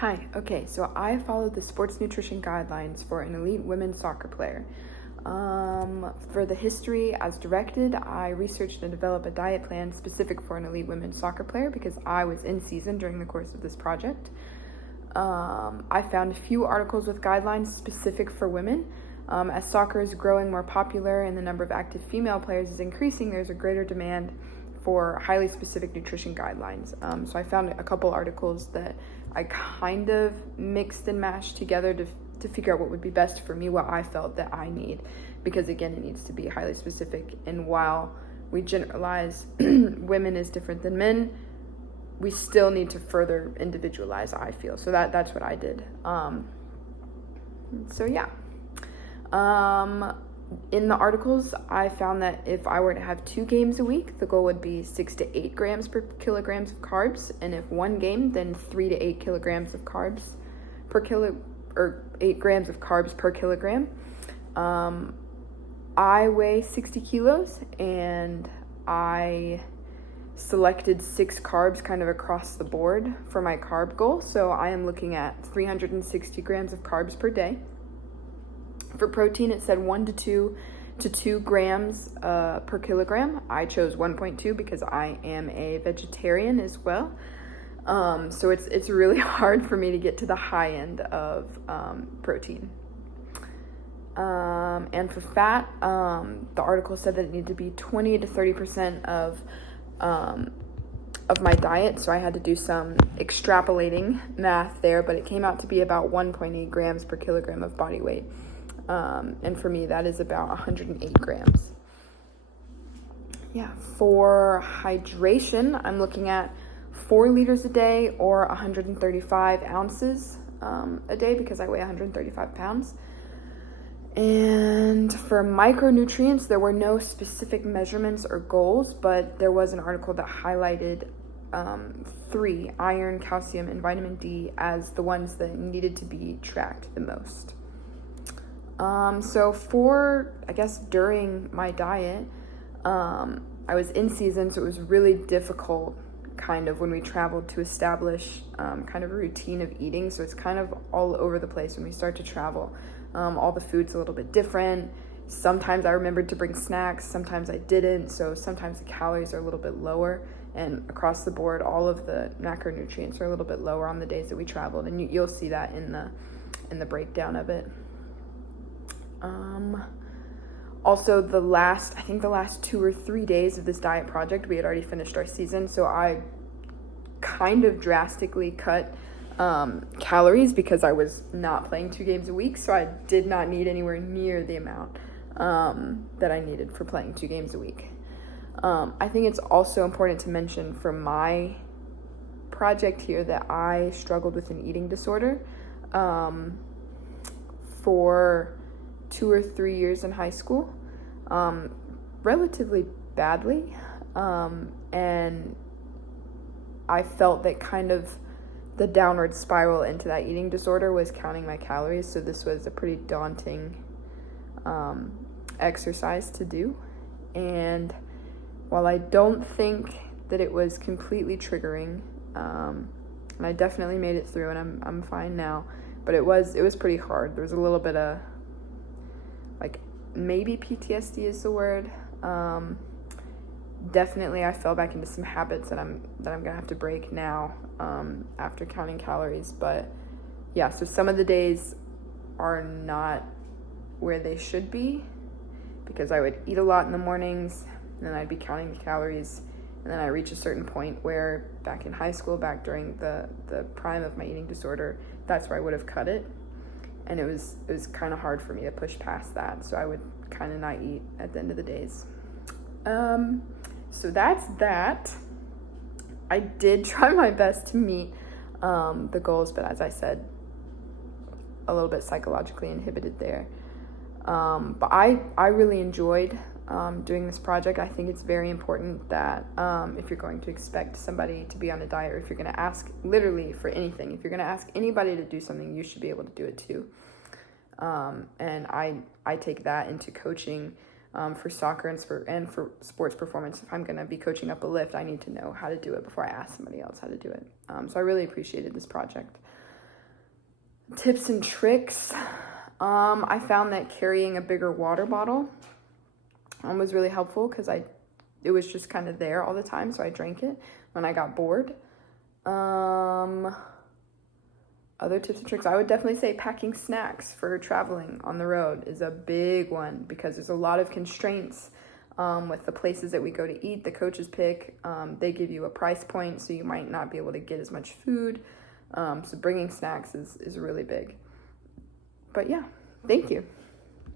Hi, okay, so I followed the sports nutrition guidelines for an elite women's soccer player. For the history as directed, I researched and developed a diet plan specific for an elite women's soccer player because I was in season during the course of this project. I found a few articles with guidelines specific for women. As soccer is growing more popular and the number of active female players is increasing, there's a greater demand for highly specific nutrition guidelines. So I found a couple articles that I kind of mixed and mashed together to figure out what would be best for me, what I felt that I need, because again, it needs to be highly specific. And while we generalize women is different than men, we still need to further individualize, I feel. So that's what I did. So yeah. In the articles, I found that if I were to have 2 games a week, the goal would be 6 to 8 grams per kilograms of carbs. And if 1 game, then 3 to 8 kilograms of carbs per kilo, or 8 grams of carbs per kilogram. I weigh 60 kilos and I selected 6 carbs kind of across the board for my carb goal. So I am looking at 360 grams of carbs per day. For protein, it said 1 to 2 grams per kilogram. I chose 1.2 because I am a vegetarian as well. So it's really hard for me to get to the high end of protein. And for fat, the article said that it needed to be 20 to 30% of my diet. So I had to do some extrapolating math there, but it came out to be about 1.8 grams per kilogram of body weight. And for me, that is about 108 grams. Yeah, for hydration, I'm looking at 4 liters a day or 135 ounces a day because I weigh 135 pounds. And for micronutrients, there were no specific measurements or goals, but there was an article that highlighted 3, iron, calcium, and vitamin D as the ones that needed to be tracked the most. So during my diet, I was in season, so it was really difficult kind of when we traveled to establish kind of a routine of eating. So it's kind of all over the place when we start to travel. All the food's a little bit different. Sometimes I remembered to bring snacks, sometimes I didn't. So sometimes the calories are a little bit lower, and across the board, all of the macronutrients are a little bit lower on the days that we traveled. And you'll see that in the breakdown of it. Also the last 2 or 3 days of this diet project, we had already finished our season. So I kind of drastically cut calories because I was not playing 2 games a week. So I did not need anywhere near the amount that I needed for playing 2 games a week. I think it's also important to mention for my project here that I struggled with an eating disorder for 2 or 3 years in high school, relatively badly, and I felt that kind of the downward spiral into that eating disorder was counting my calories, so this was a pretty daunting exercise to do. And while I don't think that it was completely triggering, and I definitely made it through and I'm fine now, but it was pretty hard. There was a little bit of maybe PTSD is the word. Definitely I fell back into some habits that I'm gonna have to break now after counting calories. But yeah, so some of the days are not where they should be because I would eat a lot in the mornings and then I'd be counting the calories, and then I reach a certain point where back in high school, back during the prime of my eating disorder, that's where I would have cut it. And it was kind of hard for me to push past that. So I would kind of not eat at the end of the days. So that's that. I did try my best to meet the goals, but as I said, a little bit psychologically inhibited there. But I really enjoyed doing this project. I think it's very important that if you're going to expect somebody to be on a diet, or if you're going to ask literally for anything, if you're going to ask anybody to do something, you should be able to do it too. And I take that into coaching for soccer and for sports performance. If I'm going to be coaching up a lift, I need to know how to do it before I ask somebody else how to do it. So I really appreciated this project. Tips and tricks. I found that carrying a bigger water bottle was really helpful because it was just kind of there all the time, so I drank it when I got bored. Other tips and tricks, I would definitely say packing snacks for traveling on the road is a big one because there's a lot of constraints with the places that we go to eat. The coaches pick, they give you a price point, so you might not be able to get as much food. So bringing snacks is really big. But yeah, thank you.